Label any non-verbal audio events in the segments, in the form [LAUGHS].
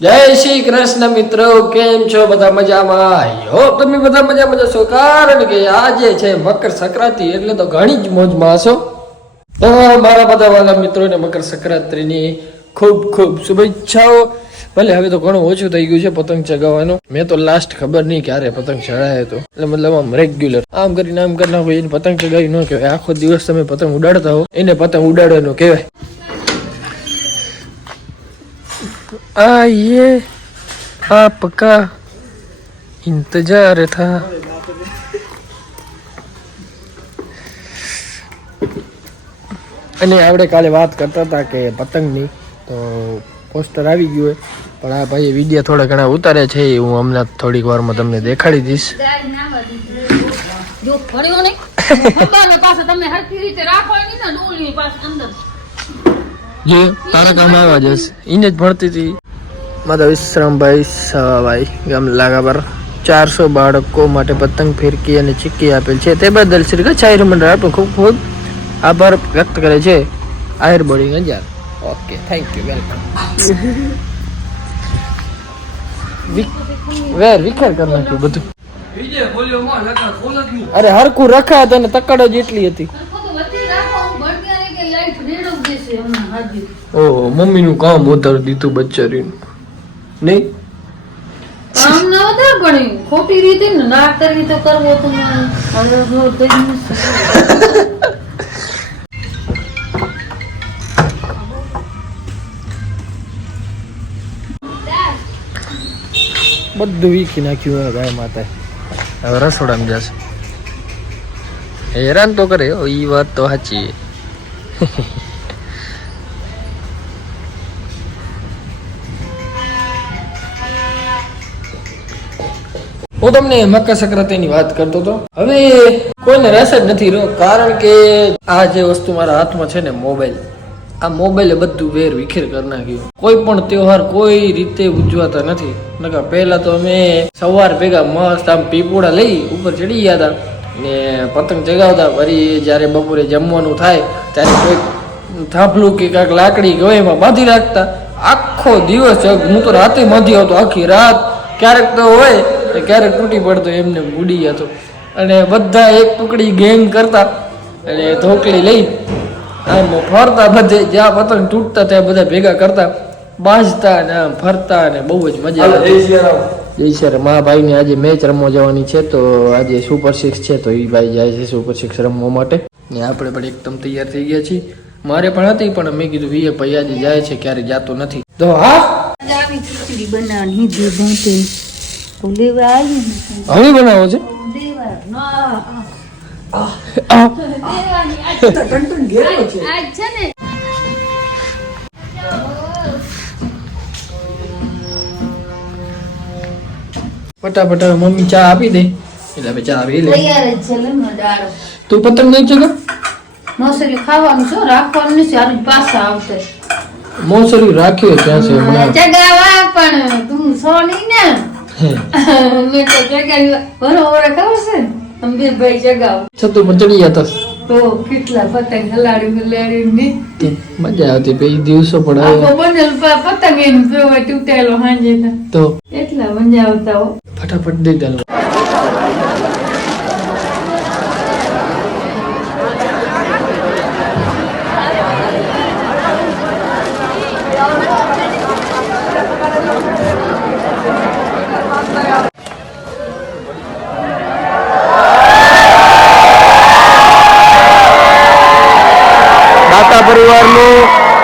જય શ્રી કૃષ્ણ મિત્રો, કેમ છો? બધા મજામાં? આયો તમે બધા મજામાં જશો? કારણ કે આજે છે મકર સંક્રાંતિ, એટલે તો ઘણી જ મોજમાં હશો. તો મારા બધા વાલા મિત્રોને મકર સંક્રાંતિની ખૂબ ખૂબ શુભેચ્છાઓ. ભલે હવે તો ઘણું ઓછું થઈ ગયું છે પતંગ ચગાવવાનું. મેં તો લાસ્ટ ખબર નહીં ક્યારે પતંગ ચડાયો હતો. એટલે મતલબ આમ રેગ્યુલર આમ કરીને આમ કરીને એને પતંગ ચગાવી ન કહેવાય. આખો દિવસ તમે પતંગ ઉડાડતા હો. એને પતંગ ઉડાડવાનું કહેવાય. आइए आपका इंतजार था અને આપણે કાલે વાત કરતા હતા કે પતંગની તો પોસ્ટર આવી ગયું હોય પણ આ ભાઈ વિડીયો થોડા ઘણા ઉતારે છે એ હું હમણાં થોડીક વારમાં તમને દેખાડી દઈશ જો ભણ્યો નહીં ખબર ને પાછા તમે હરખી રીતે રાખો નહીં ને ડોલની પાસે અંદર જે તારા કામ આવ્યા જશે એને જ ભણતી હતી માતા વિશ્રામભાઈ સવાભાઈ ગામ લાગાબર ચારસો બાળકો માટે પતંગ ફિરકી અને ચીક્કી આપેલ છે. તે બદલ શ્રી કચ્છાયર મંડળ આપણો ખૂબ ખૂબ આભાર વ્યક્ત કરે છે. Ayar boarding Anjar. Okay thank you welcome વેર વિખેર કરી નાખ્યું બધું. અરે હરકું રખાય ને તકડો જેટલી હતી. હરખું રાખો ઓહો મમ્મીનું કામ વધારી દીધું બચ્ચારીનું. નહીં? ના ખોટી રીતે કરવો તો. બધું વીખી નાખ્યું હોય ગાય માતા હવે રસોડામાં જશે. હેરાન તો કરે ઈ વાત તો સાચી હું તમને મકર સંક્રાંતિની વાત કરતો હતો. હવે કોઈને રસ જ નથી રહ્યો, કારણ કે આ જે વસ્તુ મારા હાથમાં છે ને, મોબાઈલ, આ મોબાઈલે બધું વેર વિખેર કરી નાખ્યું. કોઈ પણ તહેવાર કોઈ રીતે ઉજવાતા નથી. નકા પહેલા તો અમે સવાર ભેગા મસ્ત આમ પીપોડા લઈ ઉપર ચડી ગયા હતા ને પતંગ ચગાવતા. ફરી જ્યારે બપોરે જમવાનું થાય, ત્યારે કોઈક થાંભલું કે કાંઈક લાકડી ગયો એમાં બાંધી રાખતા. આખો દિવસ હું તો રાતે બાંધી આવતો, આખી રાત. ક્યારેક તો હોય તો ક્યારેક તૂટી પડતો એમને ઉડી જતો અને બધા એક ટુકડી ગેંગ કરતા અને ધોકલી લઈ આમ ફરતા બધે જ્યાં પતંગ તૂટતા ત્યાં બધા ભેગા કરતા. બાજતા ને આમ ફરતા ને બહુ જ મજા આવતી. સર મા ભાઈને આજે મેચ રમવા જવાની છે તો આજે સુપર સિક્સ છે તો એ ભાઈ જાય છે સુપર સિક્સ રમવા માટે. ને આપણે પણ એકદમ તૈયાર થઈ ગયા છીએ. મારે પણ હતી પણ મેં કીધું વીએ ભાઈ આજે જાય છે ક્યારે જાતો નથી. તો હા? બનાવવાની હવે બનાવો છે દેવા ના આ દેવાની આજ આજ છે ને ફટાફટ હવે મમ્મી ચા આપી દે એટલે હવે ચા આપી લે તૈયાર જ છે લગ્ન દાડો તું પતંગ નહીં ચગા નોસરી ખાવાનું છો રાખવાનું નથી સારું પાછા આવશે મોસરી રાખ્યો ત્યાં છે હમણાં જગાવા પણ તું છો નહીં ને હે. મેં તો જગાવી બરોબર ખબર છે અંબીરભાઈ જગાવ. છતું પણ ચડી જતા તો. કેટલા પતંગ હલાડી હલાડી ની? મજા આવતી પછી દિવસો પણ આવે બનેલ પતંગ એમ પેલો તૂટેલો હાંજે તો. એટલા મજા આવતા હો. ફટાફટ દઈ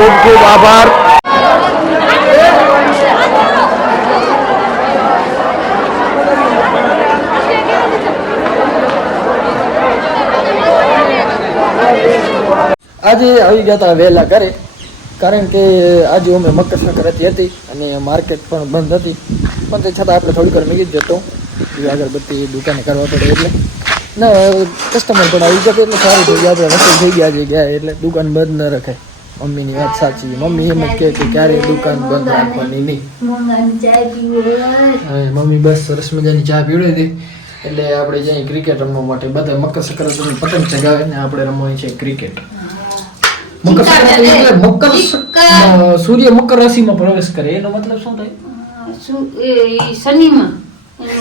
ખૂબ ખૂબ આભાર. આજે આવી ગયા હતા વહેલા ઘરે, કારણ કે આજે અમે મકર સંક્રાંતિ હતી અને માર્કેટ પણ બંધ હતી. પણ તે છતાં આપણે થોડીક વાર મેગી જ જતો. અગરબત્તી દુકાને કરવા પડે એટલે. ના કસ્ટમર પણ આવી જતો એટલે સારું થઈ ગયા આપણે રસોઈ થઈ ગયા છે, ગયા એટલે દુકાન બંધ ન રખાય. મમ્મીની વાત સાચી મમ્મી એમ જ કહે ક્યારેય દુકાન બંધ રાખવાની નહીં. મમ્મી બસ સરસ મજાની ચા પીવડે હતી એટલે આપણે જઈએ ક્રિકેટ રમવા માટે બધા મકર સંક્રાંતિની પતંગ ચગાવે ને આપણે રમવાની છે ક્રિકેટ મકર મકર સૂર્ય મકર રાશિમાં પ્રવેશ કરે. એનો મતલબ શું થાય? શનિમાં.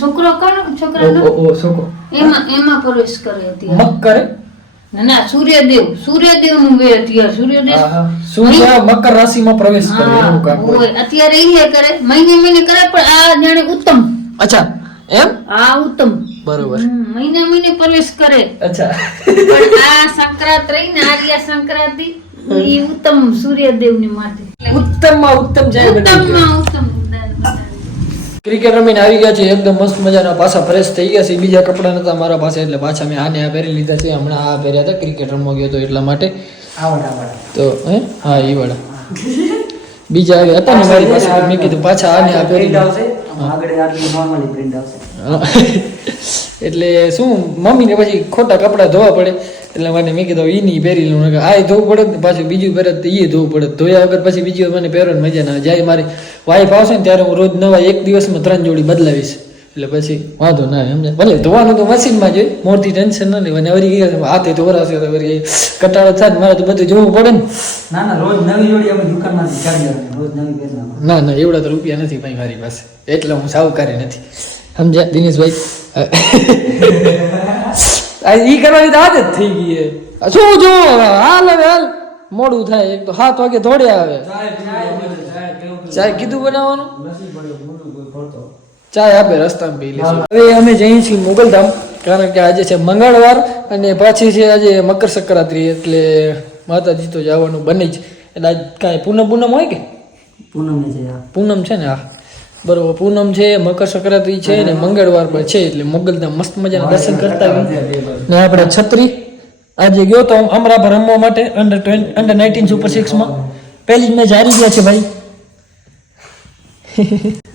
છોકરો કોણ? છોકરાનો ઓ ઓ છોકો એમાં એમાં પ્રવેશ કરે મકર મક કરે ના સૂર્યદેવ સૂર્યદેવ. નું વે અત્યારે સૂર્યદેવ. સૂર્ય મકર રાશિમાં પ્રવેશ કરે એવું કામ હોય. અત્યારે ઈ કરે. મહિને મહિને કરે પણ આ જાણે ઉત્તમ. અચ્છા એમ? આ ઉત્તમ. બરોબર. મહિને મહિને પ્રવેશ કરે. અચ્છા. પણ આ સંક્રાંત રહી ને આર્યા સંક્રાંતિ એ ઉત્તમ સૂર્યદેવની માટે. ઉત્તમમાં ઉત્તમ જાય ઉત્તમમાં ઉત્તમ. ક્રિકેટ રમીને આવી ગયા છે એકદમ મસ્ત મજાના પાછા ફ્રેશ થઈ ગયા છે બીજા કપડા નતા મારા પાસે એટલે પાછા મેં આને આ પહેરી લીધા છે હમણાં આ પહેર્યા હતા ક્રિકેટ રમવા ગયો હતો એટલા માટે. તો હે? હા એ વાળા. બીજા આવ્યા હતા ને મારી પાસે મેં કીધું પાછા આને આ પહેરી [LAUGHS] એટલે શું મમ્મીને પછી ખોટા કપડાં ધોવા પડે. એટલે મને મેં કીધું નહીં પહેરી લઉં. આ ધોવું પડે ને પાછું બીજું પહેરે તો એ ધોવું પડે. ધોયા વગર પછી બીજી મને પહેરવાની મજા ના જ્યારે મારી વાઈફ આવશે ને ત્યારે હું રોજ નવા એક દિવસમાં ત્રણ જોડી બદલાવીશ. એટલે પછી વાંધો ના સમજે ભલે ધોવાનું તો મશીનમાં જોઈએ મોરથી ટેન્શન ન લેવાની વળી ગયા હાથે ધોરાશે તો વરી કટાળો થાય મારે તો બધું જોવું પડે ને. ના ના રોજ નવી જોડી અમે દુકાનમાંથી ચાલી. રોજ નવી ના ના એવડા તો રૂપિયા નથી ભાઈ મારી પાસે. એટલે હું સાવકારી નથી. સમજ્યા? દિનેશભાઈ? ઈ કરવાની તો આદત થઈ ગઈ છે. શું જો હાલ હવે હાલ. મોડું થાય. એક તો સાત વાગે દોડ્યા આવે ચાય કીધું બનાવવાનું? ચાય આપે રસ્તામાં પી લઈશું હવે અમે જઈએ છીએ મોગલધામ કારણ કે આજે છે મંગળવાર અને પાછી છે આજે મકર સંક્રાંતિ એટલે માતાજી તો જવાનું બને જ. એટલે આજ કાંઈ પૂનમ પૂનમ હોય કે? પૂનમ છે પૂનમ છે ને આ બરોબર પૂનમ છે મકર સંક્રાંતિ છે ને મંગળવાર પર છે એટલે મોગલધામ મસ્ત મજાના દર્શન કરતા ને આપણે છત્રી આજે ગયો તો અમરાપર રમવા માટે under twenty under nineteen super સિક્સમાં પહેલી જ મેચ હારી ગયા છે ભાઈ.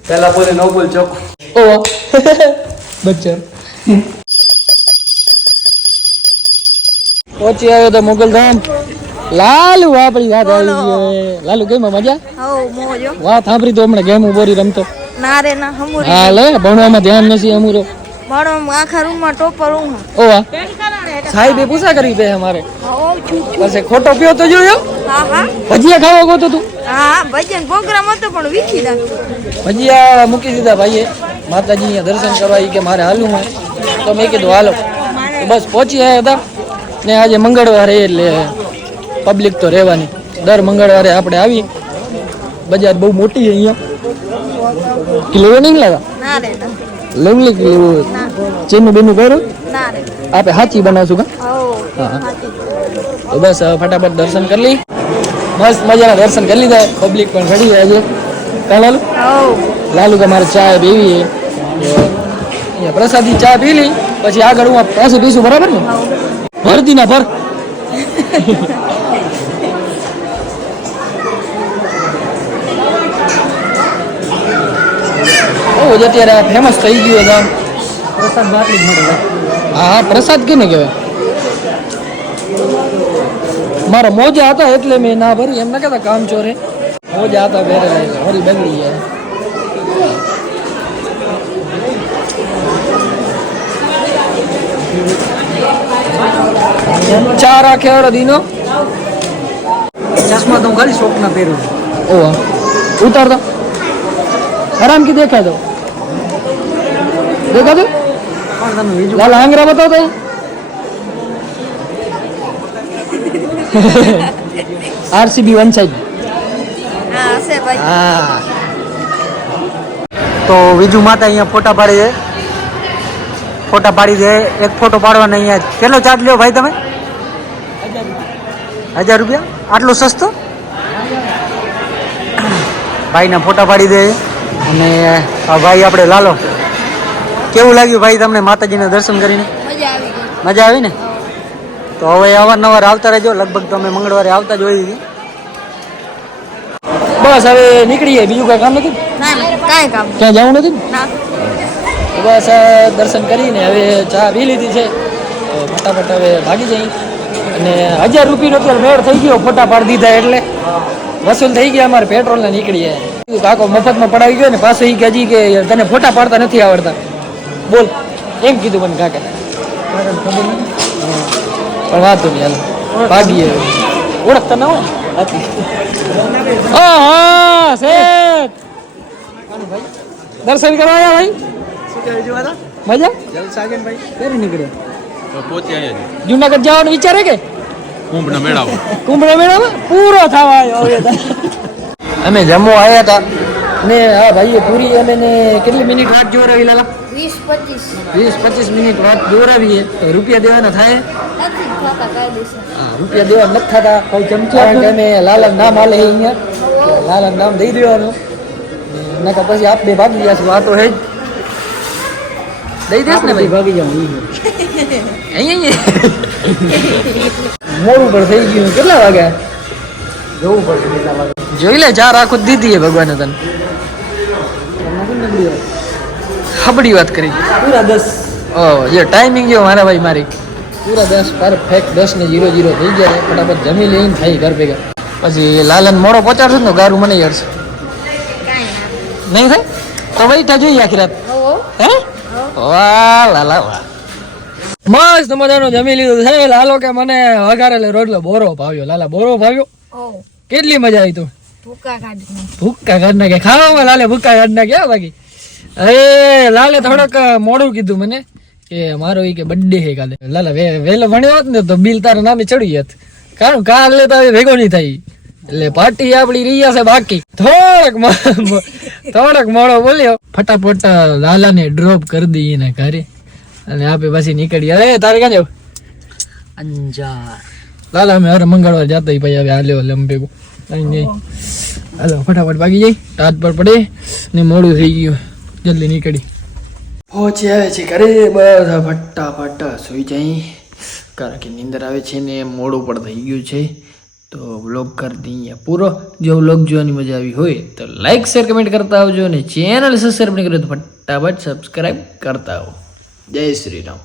પેલા બોલે નો બોલ ચોક. ઓ બચ્ચર [LAUGHS] પહોંચી આવ્યો તો મોગલધામ. લાલુ આપણી વાત આવી ગઈ લાલુ કેમ મજા? વાત સાંભળી તો હમણાં ગેમ બોરી રમતો. ના રે ના હમુરી હા લે ભણવામાં ધ્યાન નથી અમુરો મારો આખા રૂમમાં ટોપર હું. ઓ સાહેબે પૂછા કરી દે અમારે. હવ છું છું. પાસે ખોટો પીયો તો જોયો? હા હા. ભજીયા ખાવા ગયો તું હા ભજન પ્રોગ્રામ હતો પણ વીખી નાખ્યો ભજીયા મૂકી દીધા ભાઈએ. માતાજી દર્શન કરવા કે મારે હાલવું હોય. તો મેં કીધું હાલો. બસ પહોંચી આવ્યા હતા. ને આજે મંગળવાર એટલે પબ્લિક તો રહેવાની. દર મંગળવારે આપણે આવી બજાર બહુ મોટી છે અહીંયા. કિલો નહીં લાગા? લવલી કિલો ચેનું બેનું કરું આપણે હાચી બનાવશું કા? હા. તો બસ ફટાફટ દર્શન કરી લઈ. મસ્ત મજાના દર્શન કરી લીધા. પબ્લિક પણ ઘડી આજે. કા લાલુ? લાલુ કે મારે ચા પીવી છે. અહીંયા પ્રસાદી ચા પી લઈ. પછી આગળ હું પાછું પીશું બરાબર ને? ભરતી ના ભર. બહુ જ અત્યારે ફેમસ થઈ ગયું છે. પ્રસાદ બાટલી જ મળે હા હા પ્રસાદ કેને કહેવાય? મારા મોજા હતા એટલે મેં ના ભરી. એમ ના કહેતા કામ ચોરે. મોજા હતા પહેરેલા હરી બગડી ગયા. ચા રાખે વાળો દીનો ચશ્મા તો હું ખાલી શોખના પહેરું ઓહ. ઉતાર દો. આરામ કી દેખાય દો. દેખાતું? લાલ આંગરા બતાવતો? આરસીબી વન સાઈડ હા તો વિજુ માતા અહીંયા ફોટા પાડી દે. ફોટા પાડી દે. એક ફોટો પાડવાનો અહીંયા કેટલો ચાર્જ લ્યો ભાઈ તમે? હજાર રૂપિયા. આટલો સસ્તો? ભાઈના ફોટા પાડી દે. અને આ ભાઈ આપણે લાલો. કેવું લાગ્યું ભાઈ તમને માતાજીના દર્શન કરીને? મજા આવી ને? તો હવે અવારનવાર આવતા રહેજો. લગભગ તમે મંગળવારે આવતા જ હોય. બસ હવે નીકળીએ. બીજું કઈ કામ નથી? ક્યાં જવું નથી? બસ દર્શન કરીને હવે ચા પી લીધી છે. ફટાફટ હવે ભાગી જઈ અને હજાર રૂપિયાનો અત્યારે મેળ થઈ ગયો. ફોટા પાડી દીધા એટલે. વસૂલ થઈ ગયા અમારે. પેટ્રોલને નીકળીએ. કાકો મફતમાં પડાવી ગયો ને પાછો એ કે હજી કે તને ફોટા પાડતા નથી આવડતા. બોલ. એમ કીધું મને કાકા. પણ વાંધો નહીં હાલ. ભાગીએ. ઓળખતા ના હોય? હતી હા હા શેઠ. દર્શન કરવા આવ્યા ભાઈ? મજા? જલસા કે ભાઈ. ક્યારે નીકળ્યો. પોતે આવ્યા જુનાગઢ જવાનું વિચારે કે? કુંભના મેળામાં. કુંભળા મેળામાં? પૂરો થવા આવ્યો અમે જમવા આવ્યા હતા. ને હા ભાઈએ પૂરી અમે ને કેટલી મિનિટ વાત જોરાવી લાલા? વીસ પચીસ. વીસ પચીસ મિનિટ વાત જોરાવીએ. તો રૂપિયા દેવાના થાય? નથી થતા કાયદેસર હા, રૂપિયા દેવા નથી થતા. કોઈ ચમચી કારણ અમે લાલા નામ આલે અહીંયા. લાલા નામ દઈ દેવાનું. ને તો પછી આપ બે ભાગી ગયા છો. આ તો હે જ. દઈ દેસ ને ભાઈ. ભાગી જાઉં [LAUGHS] અહીંયા મોડું પણ થઈ ગયું. કેટલા વાગ્યા? જોવું પડશે કેટલા વાગ્યા. જોઈ લે ચાર આખું દીધી હે ભગવાને તને. ખબડી વાત. કરી. પૂરા દસ. ઓ જે ટાઈમિંગ જો મારા ભાઈ મારી. પૂરા દસ પરફેક્ટ દસ ને જીરો જીરો થઈ ગયા. ફટાફટ જમી લઈને થઈ ઘર ભેગા. પછી લાલન મોડો પહોંચાડશે ને ગારું મને યાર છે. નહીં થાય? તો ભાઈ ત્યાં જોઈએ આખી રાત. હે? વાહ લાલા વાહ. મસ્ત મજાનો જમી લીધું છે. લાલો કે મને વઘારેલો રોટલો બોરો ભાવ્યો. લાલા બોરો ભાવ્યો? કેટલી મજા આવી તું? ભૂક્કા કાઢી ભૂક્કા કાઢ નાખે ખાવામાં લાલે ભૂક્કા કાઢ નાખે બાકી? અરે લાલે થોડોક મોડું કીધું મને. કે મારો એ કે બર્થડે છે કાલે. લાલા વહેલો ભણ્યો હોત ને તો બિલ તારા નામે ચડી જત કારણ કાલે તો ભેગો નહીં થાય. એટલે પાર્ટી આપણી રહી છે બાકી. થોડોક થોડોક મોડો બોલ્યો. ફટાફટ લાલાને ડ્રોપ કરી દઈએ ને ઘરે. અને આપે પછી નીકળી અરે તારે ક્યાં જવું? અંજાર. લાલા અમે હવે મંગળવાર જતા ઈ પછી હવે હાલ્યો અમે ભેગું. અહીં નહીં. હાલો ફટાફટ ભાગી જઈ. ટાટ પર પડે ને મોડું થઈ ગયું. જલ્દી નીકળી. પહોંચી આવે છે ઘરે, બધા ફટાફટ સુઈ જાય. કારણ કે નીંદર આવે છે ને મોડું પણ થઈ ગયું છે. તો વ્લોગ કરી દઈએ પૂરો. જો વ્લોગ જોવાની મજા આવી હોય તો લાઇક શેર કમેન્ટ કરતા આવજો અને ચેનલ સબસ્ક્રાઈબ નહીં કર્યો તો ફટાફટ સબસ્ક્રાઈબ કરતા આવો. જય શ્રી રામ.